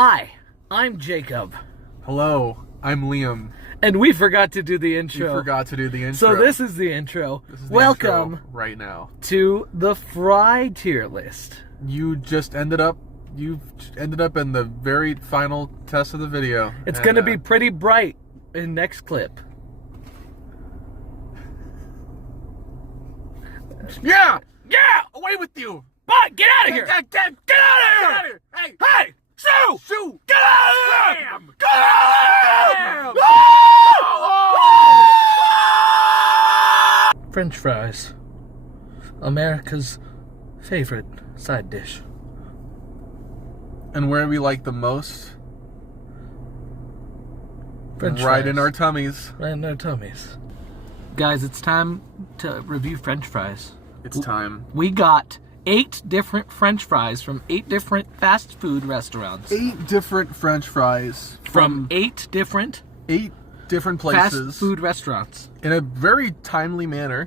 Hi, I'm Jacob. Hello, I'm Liam. And we forgot to do the intro. We forgot to do the intro. So this is the intro. This is the Welcome intro right now to the Fry tier list. You've ended up in the very final test of the video. It's going to be pretty bright in next clip. Yeah! Away with you! But get out of here! Get out of here! Hey! Hey! Sue! Shoot! Get out of here! Bam! Get out of here! French fries. America's favorite side dish. And where we like the most? French right fries. in our tummies. Right in our tummies. Guys, it's time to review French fries. It's time. We got 8 different French fries from 8 different fast food restaurants. 8 different French fries from 8 different 8 different places. Fast food restaurants. In a very timely manner.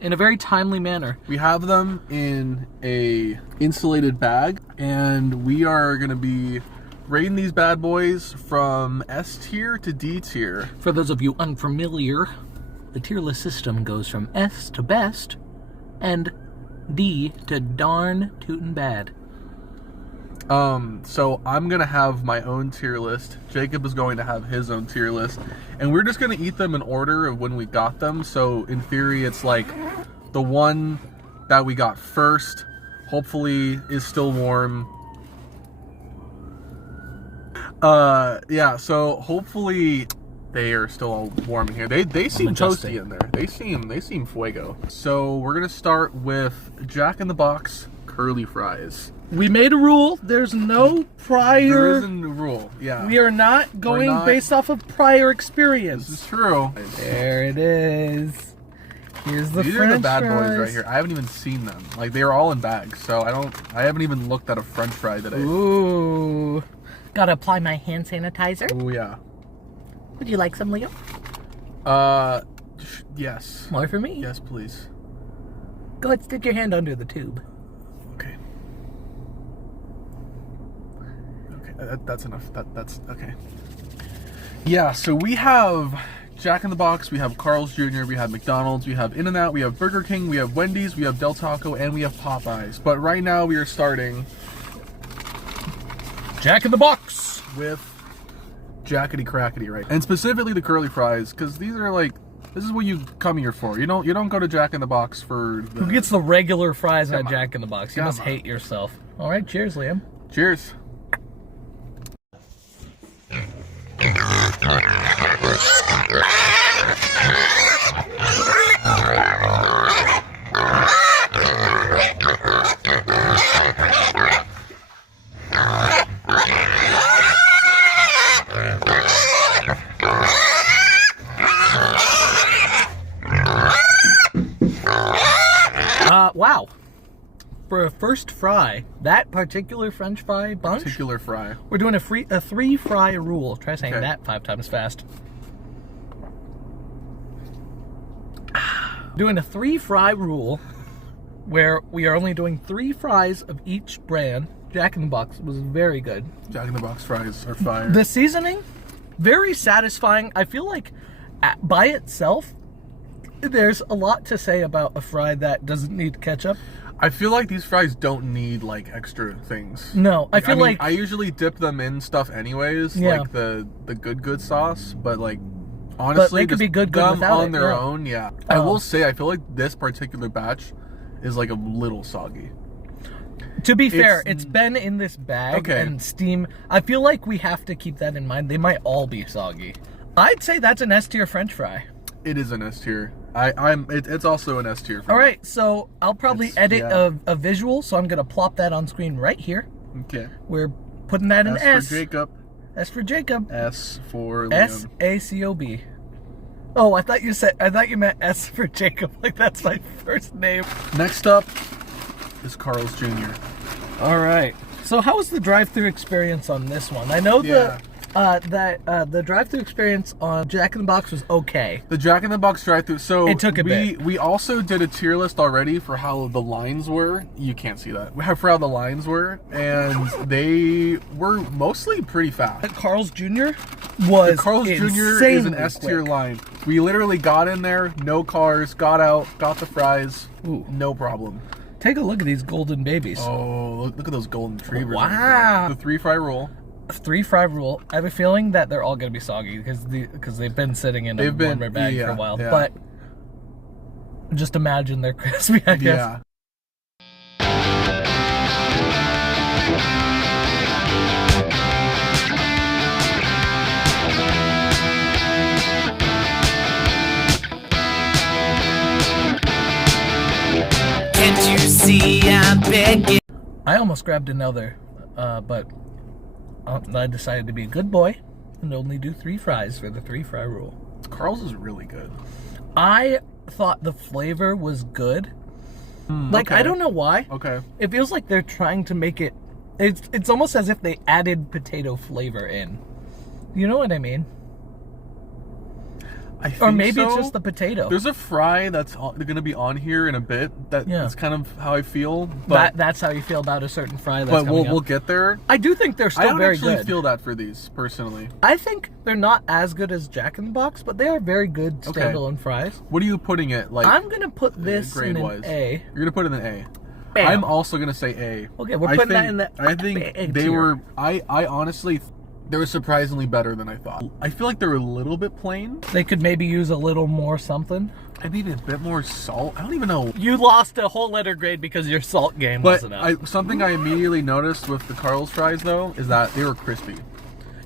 We have them in a insulated bag, and we are going to be rating these bad boys from S tier to D tier. For those of you unfamiliar, the tier list system goes from S to best and D to darn tootin' bad. So I'm gonna have my own tier list. Jacob is going to have his own tier list, and we're just gonna eat them in order of when we got them. So in theory, it's like the one that we got first, hopefully, is still warm. Yeah. So hopefully they are still all warm in here. They seem toasty in there. They seem fuego. So we're gonna start with Jack in the Box curly fries. We made a rule. There's no prior. There isn't a rule. Yeah. We are not going based off of prior experience. This is true. There it is. Here's the These French are the bad fries. boys right here. I haven't even seen them. Like, they are all in bags, so I haven't even looked at a French fry today. Ooh. Gotta apply my hand sanitizer. Ooh, yeah. Would you like some, Leo? Yes. More for me? Yes, please. Go ahead, stick your hand under the tube. Okay. Okay, that's enough. That's okay. Yeah, so we have Jack in the Box, we have Carl's Jr., we have McDonald's, we have In-N-Out, we have Burger King, we have Wendy's, we have Del Taco, and we have Popeyes. But right now we are starting Jack in the Box with Jackety Crackety, right? And specifically the curly fries, because these are like, this is what you come here for. You don't go to Jack in the Box for the... Who gets the regular fries at Jack in the Box? You must hate yourself. All right, cheers, Liam. Cheers. Wow. For a first fry, that particular French fry bunch, we're doing a 3 fry rule. Try saying that 5 times fast. Doing a 3 fry rule where we are only doing 3 fries of each brand. Jack in the Box was very good. Jack in the Box fries are fire. The seasoning, very satisfying. I feel like by itself, there's a lot to say about a fry that doesn't need ketchup. I feel like these fries don't need like extra things. No, I mean, I usually dip them in stuff anyways, like the good sauce, but like honestly, but they could be good them without on their own. Yeah, I will say I feel like this particular batch is like a little soggy. To be fair, it's been in this bag and steam. I feel like we have to keep that in mind. They might all be soggy. I'd say that's an S tier French fry. It is an S tier. It's also an S tier. All right, so I'll probably edit a visual, so I'm gonna plop that on screen right here. Okay. We're putting that in S. S for Jacob. S for Jacob. S for Liam. S-A-C-O-B. Oh, I thought you meant S for Jacob. Like that's my first name. Next up is Carl's Jr. All right. So how was the drive-through experience on this one? I know the drive-thru experience on Jack in the Box was okay. The Jack in the Box drive-thru. So it took a bit. We also did a tier list already for how the lines were. You can't see that. For how the lines were, and they were mostly pretty fast. Carl's Jr. was Carl's Jr. is an S tier line. We literally got in there, no cars, got out, got the fries, no problem. Take a look at these golden babies. Oh, look at those golden retrievers. Wow. The 3-fry rule. 3-fry rule. I have a feeling that they're all going to be soggy because they've been sitting in a warmer bag for a while. Yeah. But just imagine they're crispy, I guess. Yeah. Can't you see I'm begging? I almost grabbed another, but I decided to be a good boy and only do 3 fries for the 3-fry rule. Carl's is really good. I thought the flavor was good. Okay. I don't know why. Okay. It feels like they're trying to make it... It's almost as if they added potato flavor in. You know what I mean? I think or maybe so. it's just the potato. There's a fry that's going to be on here in a bit. That's kind of how I feel. But that's how you feel about a certain fry that's coming up. we'll get there. I do think they're still very good. I don't actually feel that for these, personally. I think they're not as good as Jack in the Box, but they are very good standalone fries. What are you putting it like? I'm going to put this in an A. You're going to put it in an A. Bam. I'm also going to say A. Okay, we're putting that in the I think A they tier. were... I honestly... They were surprisingly better than I thought. I feel like they were a little bit plain. They could maybe use a little more something. Maybe a bit more salt. I don't even know. You lost a whole letter grade because your salt game wasn't up. Something I immediately noticed with the Carl's fries, though, is that they were crispy.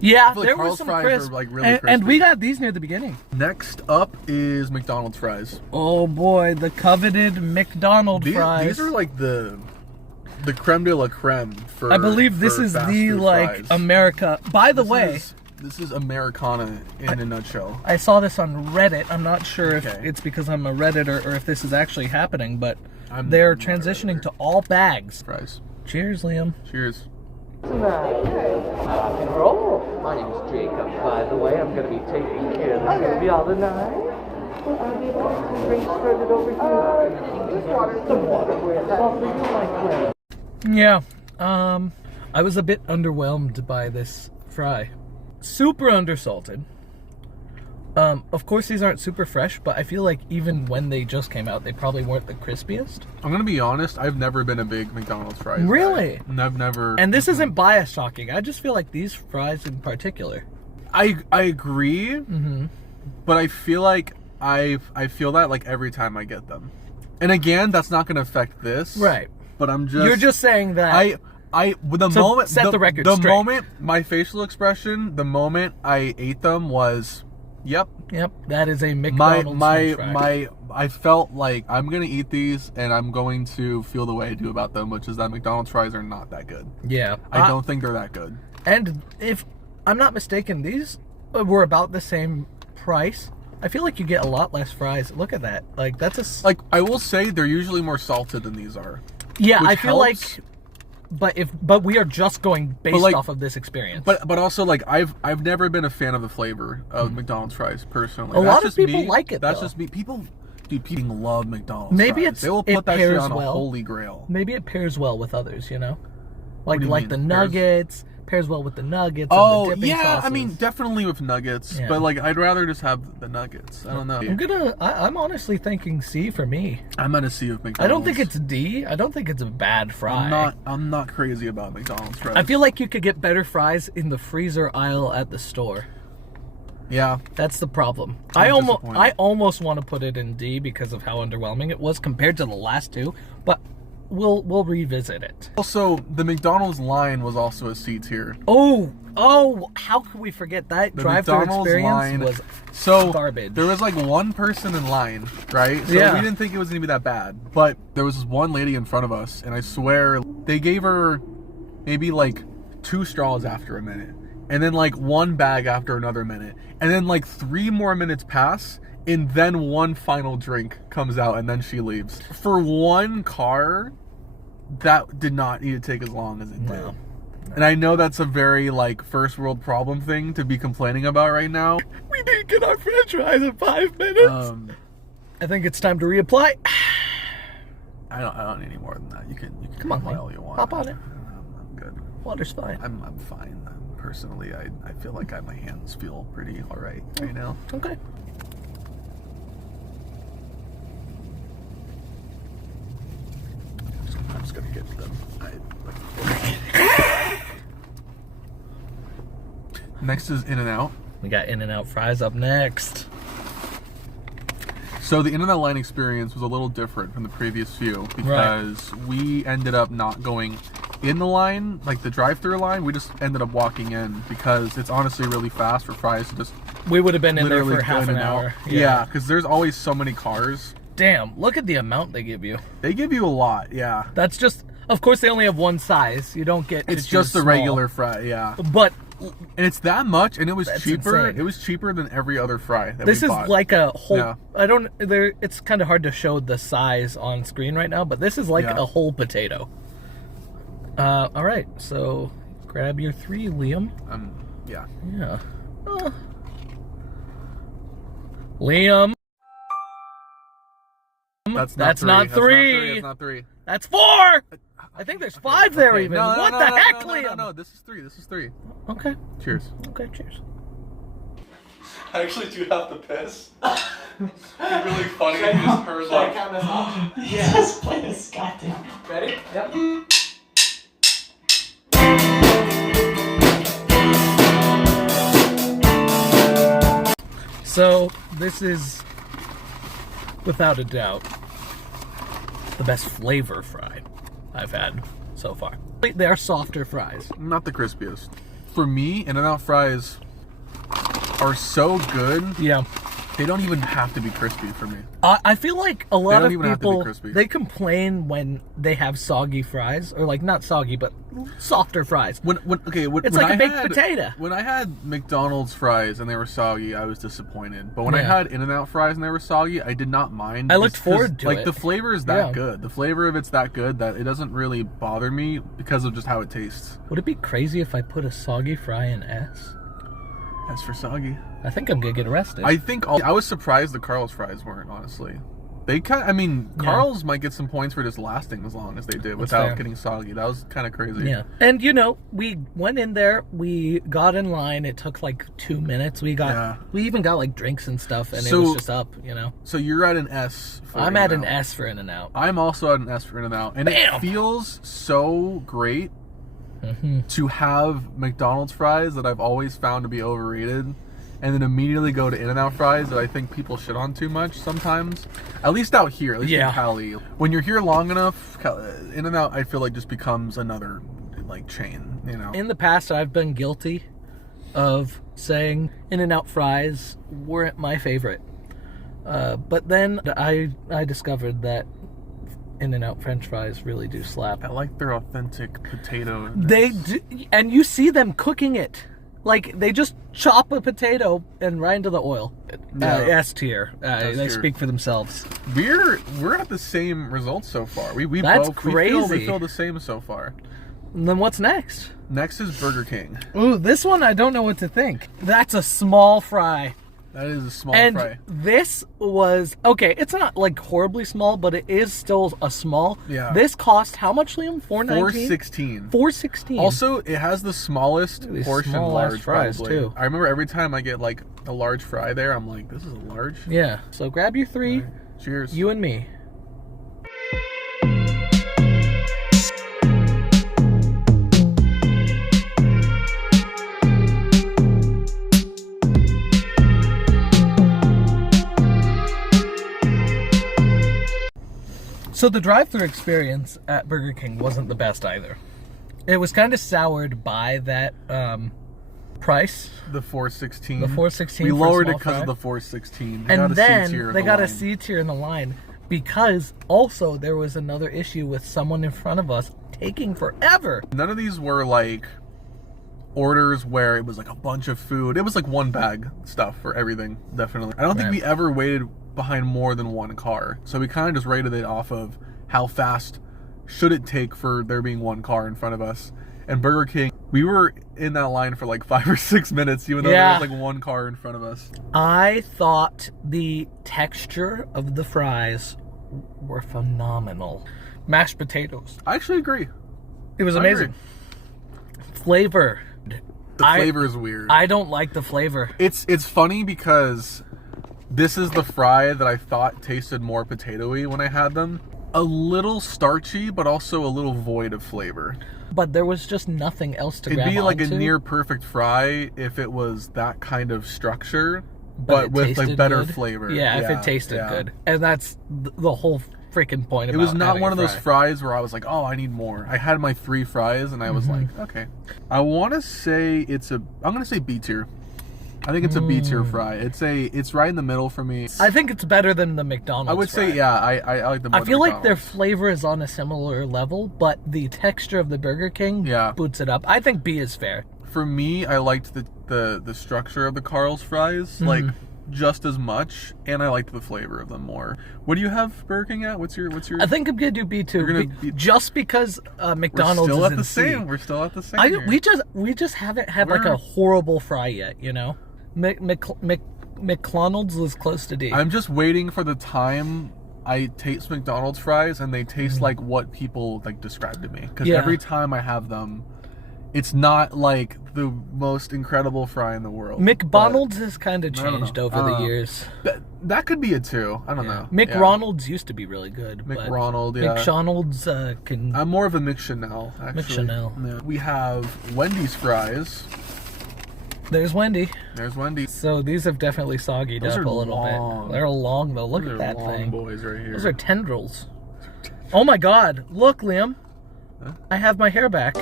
Yeah, I feel like there Carl's was some fries crisp. were, like, really and we crispy. got these near the beginning. Next up is McDonald's fries. Oh boy, the coveted McDonald's fries. These are like the creme de la creme for... I believe this for is fast the food like fries. America. By the way, this is Americana in a nutshell. I saw this on Reddit. I'm not sure if Okay. it's because I'm a Redditor or if this is actually happening, but they're transitioning to all bags. Fries. Cheers, Liam. Cheers. Rock and roll. My name is Jacob, by the way. I'm going to be taking care of this. It's going to be all the night. Well, are we able to drink started over here? Some water. Where's that? Oh, for you, my friend. Yeah, I was a bit underwhelmed by this fry. Super undersalted. Of course these aren't super fresh, but I feel like even when they just came out, they probably weren't the crispiest. I'm gonna be honest, I've never been a big McDonald's fries guy. Really? I've never... And this isn't bias shocking. I just feel like these fries in particular. I agree, but I feel like I feel that like every time I get them. And again, that's not gonna affect this. Right. But I'm just... You're just saying that... the moment... set the record the straight. moment, my facial expression, the moment I ate them was... Yep. Yep, that is a McDonald's French fry. I felt like I'm gonna eat these and I'm going to feel the way I do about them, which is that McDonald's fries are not that good. Yeah. I don't think they're that good. And if I'm not mistaken, these were about the same price. I feel like you get a lot less fries. Look at that. Like, that's a... Like, I will say they're usually more salted than these are. Yeah, which I feel helps. like... But we are just going based off of this experience. But also, like, I've never been a fan of the flavor of McDonald's fries, personally. A That's lot of just people me. like it, That's though. just me. People love McDonald's Maybe fries. They will it put that shit pairs on a well. holy grail. Maybe it pairs well with others, you know? Like do you mean? the nuggets, pairs well with the nuggets Oh, and the dipping yeah, sauces. I mean, definitely with nuggets. Yeah. But, like, I'd rather just have the nuggets. I don't know. I'm honestly thinking C for me. I'm gonna see with McDonald's. I don't think it's D. I don't think it's a bad fry. I'm not crazy about McDonald's fries. I feel like you could get better fries in the freezer aisle at the store. Yeah. That's the problem. I'm I disappointed. almost want to put it in D because of how underwhelming it was compared to the last two, but we'll revisit it. Also, the McDonald's line was also a C tier. Oh, how could we forget that? The Drive-thru McDonald's experience line was so garbage. There was like one person in line, right? So Yeah. we didn't think it was gonna be that bad. But there was this one lady in front of us, and I swear they gave her maybe like 2 straws after a minute, and then like 1 bag after another minute, and then like 3 more minutes pass, and then 1 final drink comes out, and then she leaves. For 1 car, that did not need to take as long as it did. And I know that's a very, like, first world problem thing to be complaining about right now. We didn't get our french fries in 5 minutes. I think it's time to reapply. I don't need any more than that. You can Come on, apply Lane. all you want. Hop on it. I'm good. Water's fine. I'm fine. Personally, I feel like my hands feel pretty alright right now. Okay. I'm just gonna get them. Next is In-N-Out. We got In-N-Out fries up next. So the In-N-Out line experience was a little different from the previous few because we ended up not going in the line, like the drive-through line. We just ended up walking in because it's honestly really fast for fries to just. We would have been in there literally for half in an and out. hour. Yeah, because there's always so many cars. Damn, look at the amount they give you. They give you a lot, yeah. That's just, of course they only have one size. You don't get to It's choose just the small. regular fry, yeah. But And it's that much, and it was That's cheaper. insane. It was cheaper than every other fry that this we is bought. like a whole, Yeah. I don't, there. It's kind of hard to show the size on screen right now, but this is like Yeah. a whole potato. All right, so grab your 3, Liam. Yeah. Yeah. Liam. That's not three. That's not 3. That's 4. I think there's 5 there even. No, what the heck, no, Liam? No, this is 3. This is 3. Okay. Cheers. Okay, cheers. I actually do have to piss. It'd be really funny if you just heard like. Yes, please. Goddamn. Ready? Yep. So, this is, without a doubt, the best flavor fry I've had so far. They are softer fries. Not the crispiest. For me, In-N-Out fries are so good. Yeah. They don't even have to be crispy for me. I feel like a lot don't of even have to be people, crispy. they complain when they have soggy fries, or like not soggy, but softer fries. When It's like a baked potato. When I had McDonald's fries and they were soggy, I was disappointed. But when I Yeah. had In-N-Out fries and they were soggy, I did not mind. I looked just 'cause, forward to like, it. the flavor is that Yeah. good. The flavor of it's that good that it doesn't really bother me because of just how it tastes. Would it be crazy if I put a soggy fry in S? As for soggy, I think I'm gonna get arrested. I think I was surprised the Carl's fries weren't, honestly. They Carl's might get some points for just lasting as long as they did without fair. getting soggy. That was kind of crazy. Yeah. And you know, we went in there, we got in line, it took like 2 minutes. We even got like drinks and stuff, and it was just up, you know. So you're at an S for I'm at an In-N-Out. S for In-N-Out. I'm also at an S for In-N-Out. And Bam! it feels so great to have McDonald's fries that I've always found to be overrated, and then immediately go to In-N-Out fries that I think people shit on too much sometimes. At least out here, at least in Cali. When you're here long enough, In-N-Out I feel like just becomes another like chain, you know. In the past, I've been guilty of saying In-N-Out fries weren't my favorite. But then I discovered that In-N-Out French fries really do slap. I like their authentic potato. They do, and you see them cooking it. Like, they just chop a potato and right into the oil. S tier. They tier. speak for themselves. We're at the same results so far. We That's both crazy. we feel the same so far. And then what's next? Next is Burger King. Ooh, this one I don't know what to think. That's a small fry. That is a small And fry. this was, okay, it's not like horribly small, but it is still a small. Yeah. This cost how much, Liam? $4.19? $4.16. $4.16. Also, it has the smallest These portion small-ass large fries, probably. too. I remember every time I get like a large fry there, I'm like, this is a large. Yeah. So grab your 3, Cheers. you and me. So the drive-thru experience at Burger King wasn't the best either. It was kind of soured by that price. The $4.16. The $4.16 We for a lowered it small because fry. of the $4.16. And then they got a line. C tier in the line because also there was another issue with someone in front of us taking forever. None of these were like orders where it was like a bunch of food. It was like one bag stuff for everything, definitely. I don't think we ever waited behind more than one car. So we kind of just rated it off of how fast should it take for there being one car in front of us. And Burger King We were in that line for like 5 or 6 minutes, even though Yeah. there was like one car in front of us. I thought the texture of the fries were phenomenal. Mashed potatoes. I actually agree. It was I amazing. agree. Flavor. The flavor is weird. I don't like the flavor. It's funny because this is the fry that I thought tasted more potatoey when I had them. A little starchy, but also a little void of flavor. But there was just nothing else to grab It'd be like onto. a near perfect fry if it was that kind of structure, But but it with like tasted better good. flavor. Yeah, if it tasted yeah. good. And that's the whole freaking point It about was not having one a of those fry. fries where I was like, oh, I need more. I had my 3 fries and I was like, okay. I want to say I'm going to say B tier. I think it's a B tier fry. It's right in the middle for me. I think it's better than the McDonald's I would fry. say, yeah, I like the more I feel like their McDonald's. flavor is on a similar level, but the texture of the Burger King Yeah. boots it up. I think B is fair. For me, I liked the structure of the Carl's fries like just as much, and I liked the flavor of them more. What do you have Burger King at? What's your? I think I'm gonna do B too. You're gonna be- Just because McDonald's We're still is at in the C. same. We're still at the same. here. We just haven't had like We're- a horrible fry yet, you know. McDonald's was close to D. I'm just waiting for the time I taste McDonald's fries and they taste like what people like describe to me. Because Yeah. every time I have them, it's not like the most incredible fry in the world. McDonald's has kind of I don't changed know. over the years. But that could be it too. I don't know. McRonald's used to be really good. McRonald, but yeah. McDonald's can. I'm more of a McChanel, actually. McChanel. Yeah. We have Wendy's fries. There's Wendy. There's Wendy's. So these have definitely soggied Those up are a little long. bit. They're long though. Look Those at are that long thing. boys right here. Those are tendrils. Oh my God! Look, Liam. Huh? I have my hair back.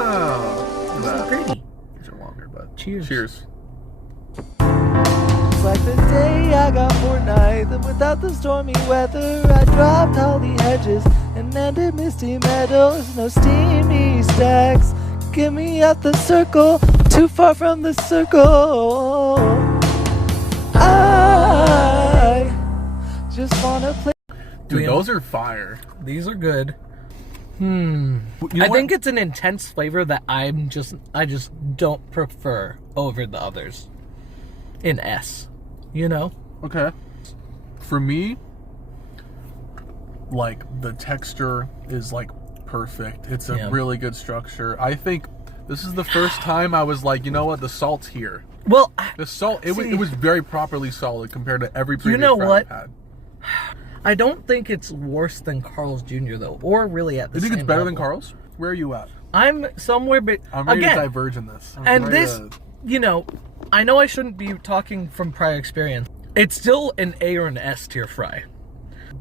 Oh, It's so pretty. These are longer, but Cheers. Cheers. It's like the day I got Fortnite, and without the stormy weather, I dropped holly hedges and landed misty meadows. No steamy stacks, get me out the circle, too far from the circle. I just wanna play. Dude, Liam. those are fire. These are good. You know I what? think it's an intense flavor that I just don't prefer over the others. In S, you know. Okay. For me, like the texture is like perfect. It's a Yeah. really good structure. I think this is the first time I was like, you know what, the salt's here. Well, The salt, it See- was very properly solid compared to every previous know fry what? I've had. I don't think it's worse than Carl's Jr. though, or really at the You think same it's better than level. Carl's? Where are you at? I'm somewhere, but I'm ready again, to diverge in this. I'm and ready this, to- you know, I know I shouldn't be talking from prior experience. It's still an A or an S tier fry.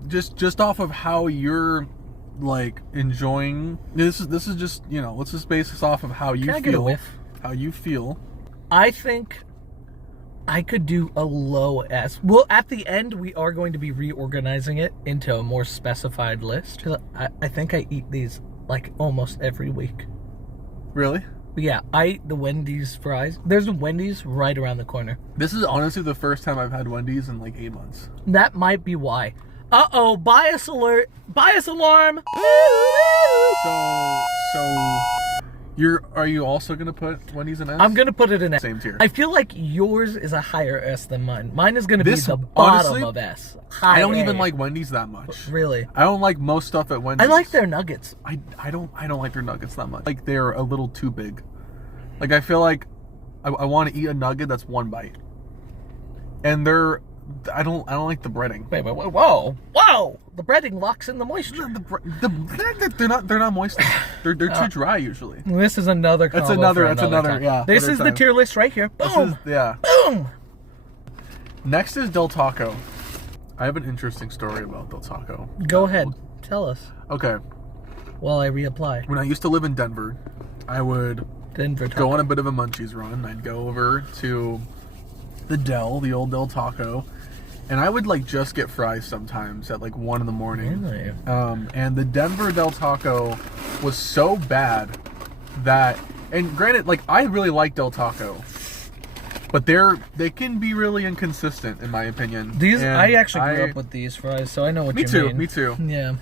just off of how you're like enjoying this is just, you know, let's just base this off of how you Can I feel. get a whiff? How you feel. I think I could do a low S. Well, at the end, we are going to be reorganizing it into a more specified list. I think I eat these like almost every week. Really? But yeah, I eat the Wendy's fries. There's a Wendy's right around the corner. This is honestly the first time I've had Wendy's in like 8 months. That might be why. Uh-oh, bias alert. Bias alarm. So are you also gonna put Wendy's in S? I'm going to put it in S. Same tier. I feel like yours is a higher S than mine. Mine is going to be This- the bottom honestly, of S. I don't High even A. like Wendy's that much. Really? I don't like most stuff at Wendy's. I like their nuggets. I don't like their nuggets that much. Like they're a little too big. Like I feel like I want to eat a nugget that's one bite. And I don't like the breading. Wait, whoa! The breading locks in the moisture. They're not moist enough. They're too dry usually. This is another. That's combo another- for that's another, time. yeah, This another is the time. tier list right here. This Boom, is, yeah. boom. Next is Del Taco. I have an interesting story about Del Taco. Go ahead, tell us Okay. while I reapply. When I used to live in Denver, I would Denver go taco. on a bit of a munchies run. I'd go over to the old Del Taco, and I would like just get fries sometimes at like 1 in the morning. Really? And the Denver Del Taco was so bad that, and granted, like I really like Del Taco, but they can be really inconsistent in my opinion. These And I actually grew up with these fries, so I know what Me you too. mean. Me too. Yeah.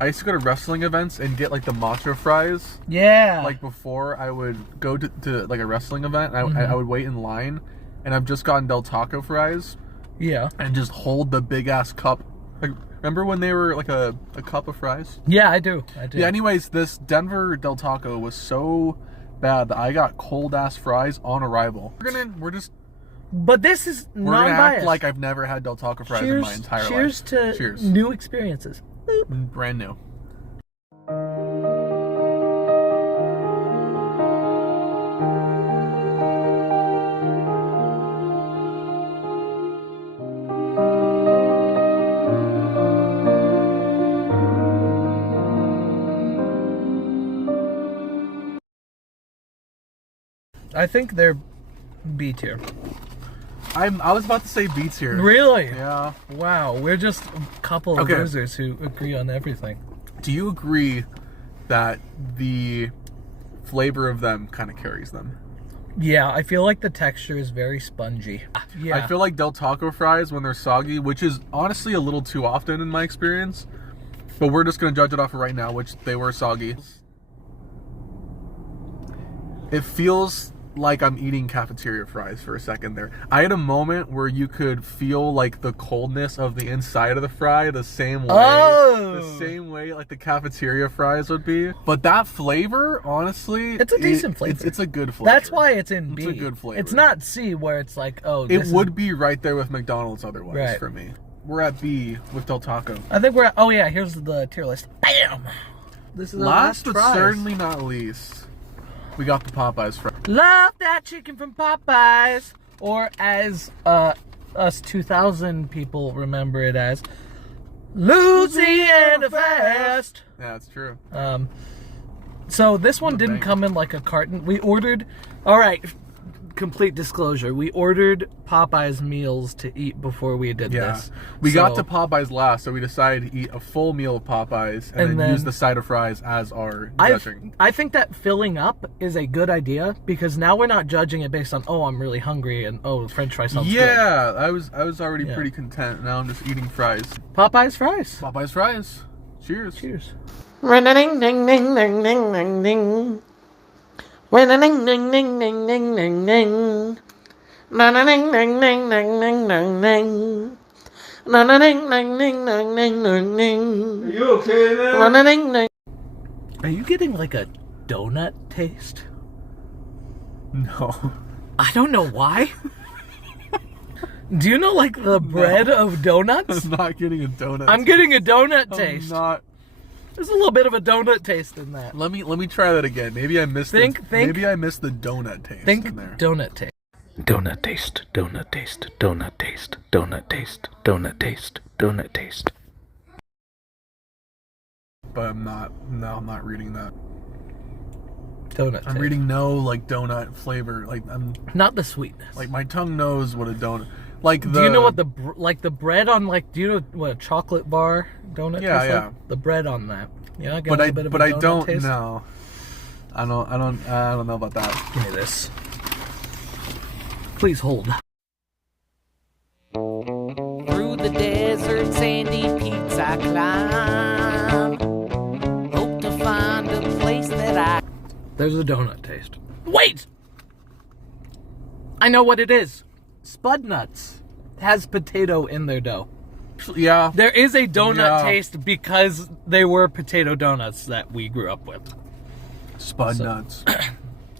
I used to go to wrestling events and get like the matcha fries. Yeah. Like before I would go to like a wrestling event, and I would wait in line, and I've just gotten Del Taco fries. Yeah. And just hold the big ass cup. Like, remember when they were like a cup of fries? Yeah, I do. Yeah, anyways, this Denver Del Taco was so bad that I got cold ass fries on arrival. But this is We're gonna non-biased. act like I've never had Del Taco fries in my entire cheers life. To new experiences. Boop. Brand new. I think they're B tier. I was about to say B tier. Really? Yeah. Wow, we're just a couple of losers who agree on everything. Do you agree that the flavor of them kind of carries them? Yeah, I feel like the texture is very spongy. Yeah. I feel like Del Taco fries, when they're soggy, which is honestly a little too often in my experience, but we're just going to judge it off of right now, which they were soggy. It feels like I'm eating cafeteria fries for a second there. I had a moment where you could feel like the coldness of the inside of the fry the same way. Oh! The same way like the cafeteria fries would be. But that flavor, honestly... It's a decent flavor. It's a good flavor. That's why it's in B. It's a good flavor. It's not C where it's like, oh, it would be right there with McDonald's otherwise Right. for me. We're at B with Del Taco. I think we're... Oh, yeah, here's the tier list. Bam! This is the Last but fries. certainly not least, we got the Popeyes fries. Love that chicken from Popeyes. Or as us 2000 people remember it as, Louisiana Fast. Yeah, that's true. So this one What a didn't banger. come in like a carton. We ordered... All right, complete disclosure. We ordered Popeyes meals to eat before we did Yeah. this. We got So- to Popeyes last, so we decided to eat a full meal of Popeyes and then use the side of fries as our judging. I think that filling up is a good idea because now we're not judging it based on, oh, I'm really hungry and, oh, French fry sounds good. Yeah, I was already Yeah. pretty content. Now I'm just eating fries. Popeyes fries. Popeyes fries. Cheers. Cheers. Ring-a-ding, ding, ding, ding, ding, ding, ding. Ring-a-ding, ding, ding, ding, ding, ding, ding. Na-na-ding, ding, ding, ding, ding, ding, ding. Na-na-ding, ding, ding, ding, ding, ding, ding. Are you okay there? Na-na-ding, ding. Are you getting like a donut taste? No. I don't know why. Do you know like the bread of donuts? I'm not getting a donut. I'm getting a donut I'm taste. not. There's a little bit of a donut taste in that. Let me try that again. Maybe I missed maybe I missed the donut taste Think in there. donut taste. Donut taste, donut taste, donut taste, donut taste, donut taste, donut taste. But I'm not reading that. Donut I'm taste. reading no like donut flavor. Like I'm Not the sweetness. like my tongue knows what a donut. Like the. Do you know what the the bread on like? Do you know what a chocolate bar donut Yeah, tastes yeah. like? The bread on that. Yeah, But I bit of but a I donut don't taste. know. I don't know about that. Give me this. Please hold. Through the desert, sandy peaks I climb. Hope to find a place that I There's a donut taste. Wait! I know what it is. Spud Nuts has potato in their dough. Yeah. There is a donut Yeah. taste because they were potato donuts that we grew up with. Spud nuts.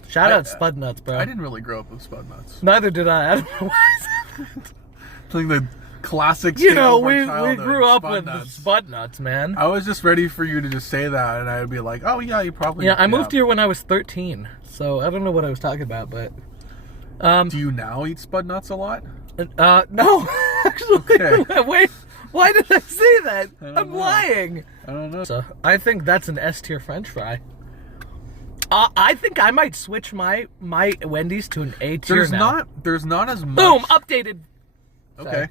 Shout out Spud Nuts, bro. I didn't really grow up with Spud nuts. Neither did I. I don't know why. I think the classic. You know, staple of our we childhood, grew up Spud with nuts. Spud Nuts, man. I was just ready for you to just say that, and I would be like, "Oh yeah, you probably." Yeah, I moved here when I was 13, so I don't know what I was talking about, but Do you now eat Spud nuts a lot? no, actually. Okay. Wait, why did I say that? don't I'm know. lying. I don't know. So I think that's an S tier French fry. I think I might switch my Wendy's to an A tier now. There's not as much. Boom, updated. Okay.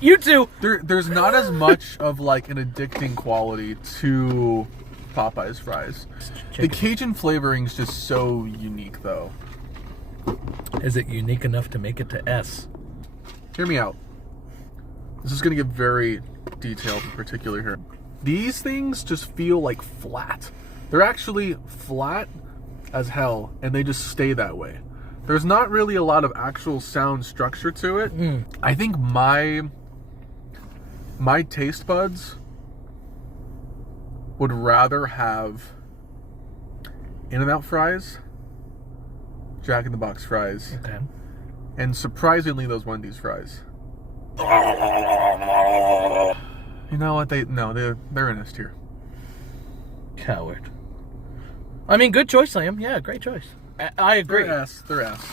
You too. There's not as much of like an addicting quality to Popeyes fries. The Cajun flavoring is just so unique, though. Is it unique enough to make it to S? Hear me out. This is gonna get very detailed and particular here. These things just feel like flat. They're actually flat as hell, and they just stay that way. There's not really a lot of actual sound structure to it. I think my taste buds would rather have In-N-Out fries, Jack in the Box fries, Okay. and surprisingly those Wendy's fries. You know what? They're in this tier. Coward. I mean, good choice, Liam. Yeah, great choice. I agree. They're S.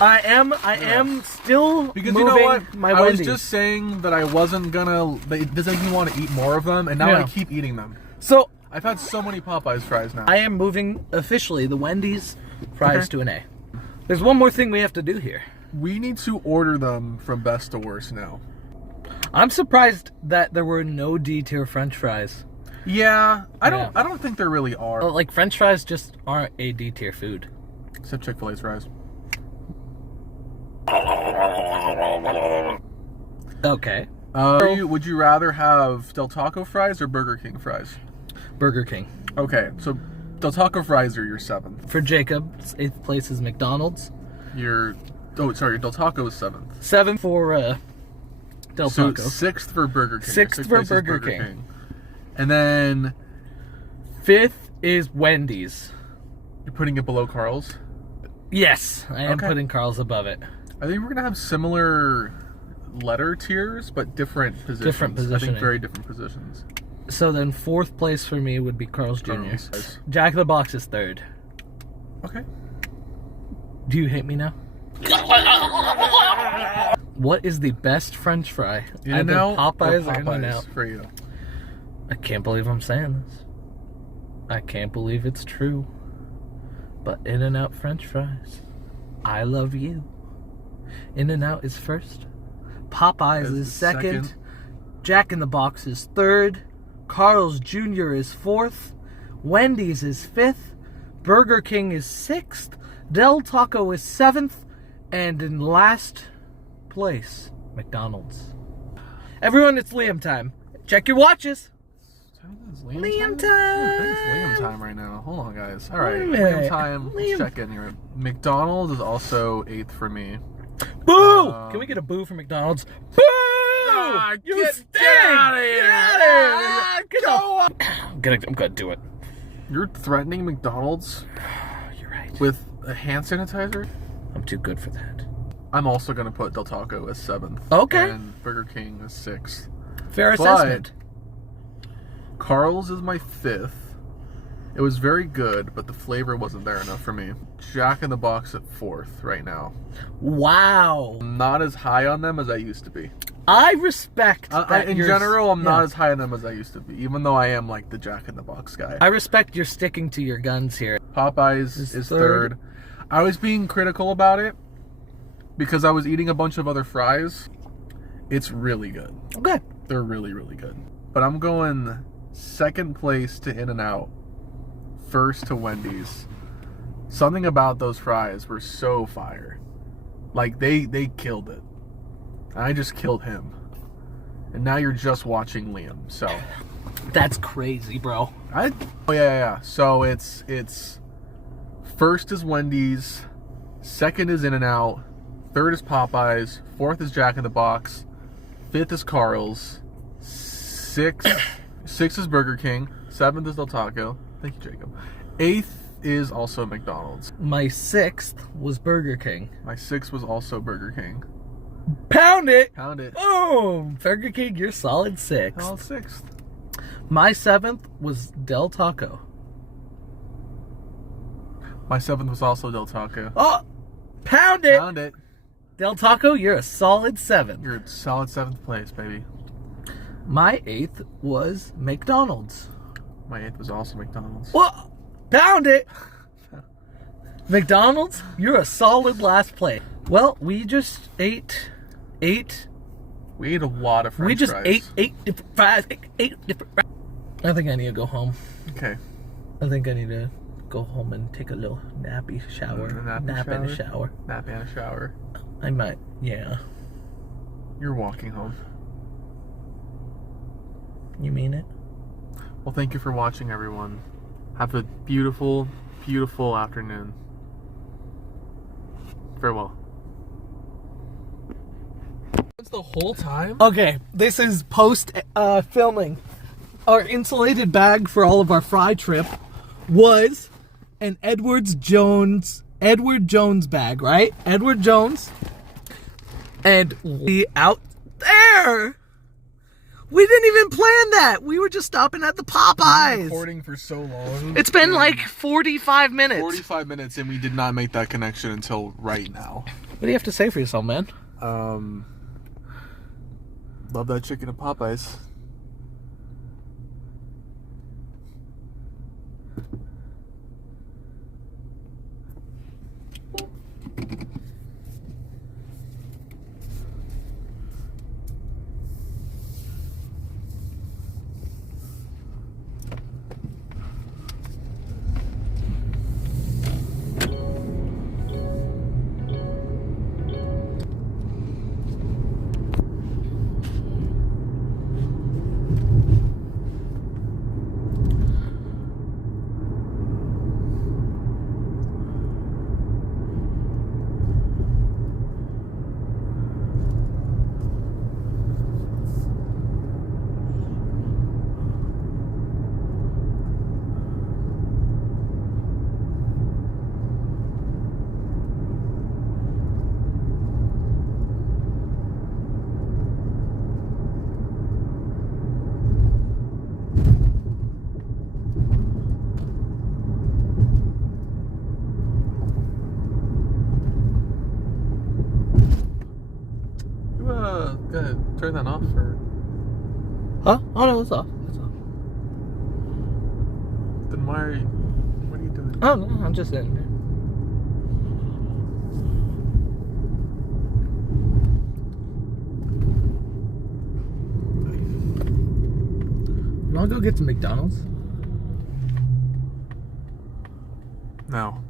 I am still Because moving you know what? my I Wendy's. was just saying that I wasn't gonna. It doesn't make me want to eat more of them, and now Yeah. I keep eating them. So I've had so many Popeyes fries now. I am moving officially the Wendy's fries Okay. to an A. There's one more thing we have to do here. We need to order them from best to worst now. I'm surprised that there were no D tier French fries. Yeah, I Yeah. don't think there really are. Like French fries just aren't a D tier food. Except Chick-fil-A's fries. Okay. Would you rather have Del Taco fries or Burger King fries? Burger King. Okay, so Del Taco fries are your 7th. For Jacob, 8th place is McDonald's. Your Del Taco is 7th. 7th for Del So Taco. 6th for Burger King. 6th Sixth for place is Burger King. And then 5th is Wendy's. you're putting it below Carl's. Yes, I am Okay. putting Carl's above it. I think we're gonna have similar letter tiers, but different positions. Different I think positioning. very different positions. So then 4th place for me would be Carl's Jr. Carl's. Jack in the Box is 3rd. Okay. Do you hate me now? What is the best French fry? Either In-N-Out Popeyes or or In-N-Out. for you. I can't believe I'm saying this. I can't believe it's true. But In-N-Out French fries. I love you. In-N-Out is first. Popeyes Is is the second. second. Jack in the Box is 3rd. Carl's Jr. is 4th. Wendy's is 5th. Burger King is 6th. Del Taco is 7th. And in last place, McDonald's. Everyone, it's Liam time. Check your watches. It's Liam I think time. it's Liam time right now. Hold on, guys. All right, Wait a minute. Liam time. Liam. Let's check in here. McDonald's is also 8th for me. Boo! Can we get a boo for McDonald's? Boo! You get stink! outta here! Get out of here! Get off! I'm gonna do it. You're threatening McDonald's You're right. with a hand sanitizer? I'm too good for that. I'm also gonna put Del Taco as 7th. Okay. And Burger King as 6th. Fair But- assessment. Carl's is my 5th. It was very good, but the flavor wasn't there enough for me. Jack in the Box at 4th right now. Wow. I'm not as high on them as I used to be. I respect that In you're- general, I'm yeah. not as high on them as I used to be, even though I am like the Jack in the Box guy. I respect you're sticking to your guns here. Popeyes Is is third. 3rd. I was being critical about it because I was eating a bunch of other fries. It's really good. Okay. They're really, really good. But I'm going 2nd place to In-N-Out, 1st to Wendy's. Something about those fries were so fire. Like, they killed it. I just killed him. And now you're just watching Liam, so... That's crazy, bro. Yeah. So it's 1st is Wendy's, 2nd is In-N-Out, 3rd is Popeyes, 4th is Jack in the Box, 5th is Carl's, 6th is Burger King, 7th is Del Taco. Thank you, Jacob. 8th is also McDonald's. My 6th was Burger King. My 6th was also Burger King. Pound it! Pound it. Boom! Burger King, you're solid 6th. Oh, 6th. My 7th was Del Taco. My 7th was also Del Taco. Oh! Pound it! Pound it. Del Taco, you're a solid 7th. You're at solid 7th place, baby. My 8th was McDonald's. My 8th was also McDonald's. Whoa! Pound it! McDonald's, you're a solid last place. Well, we just ate 8. We ate a lot of French We just fries. ate 8 different fries. 8 different fries. I think I need to go home. Okay. I think I need to go home and take a little nappy shower. A nappy Nap in a shower? shower. Nap and a shower. I might, yeah. You're walking home. You mean it? Well, thank you for watching, everyone. Have a beautiful, beautiful afternoon. Farewell. That's the whole time? Okay, this is post filming. Our insulated bag for all of our fry trip was an Edward Jones bag, right? Edward Jones. And we out there. We didn't even plan that. We were just stopping at the Popeyes. Recording for so long. It's been like 45 minutes. 45 minutes, and we did not make that connection until right now. What do you have to say for yourself, man? Love that chicken at Popeyes. Gonna turn that off, or Huh? Oh no, it's off. It's off. then what are you doing? Oh no, I'm just sitting there. You wanna go get some McDonald's? No.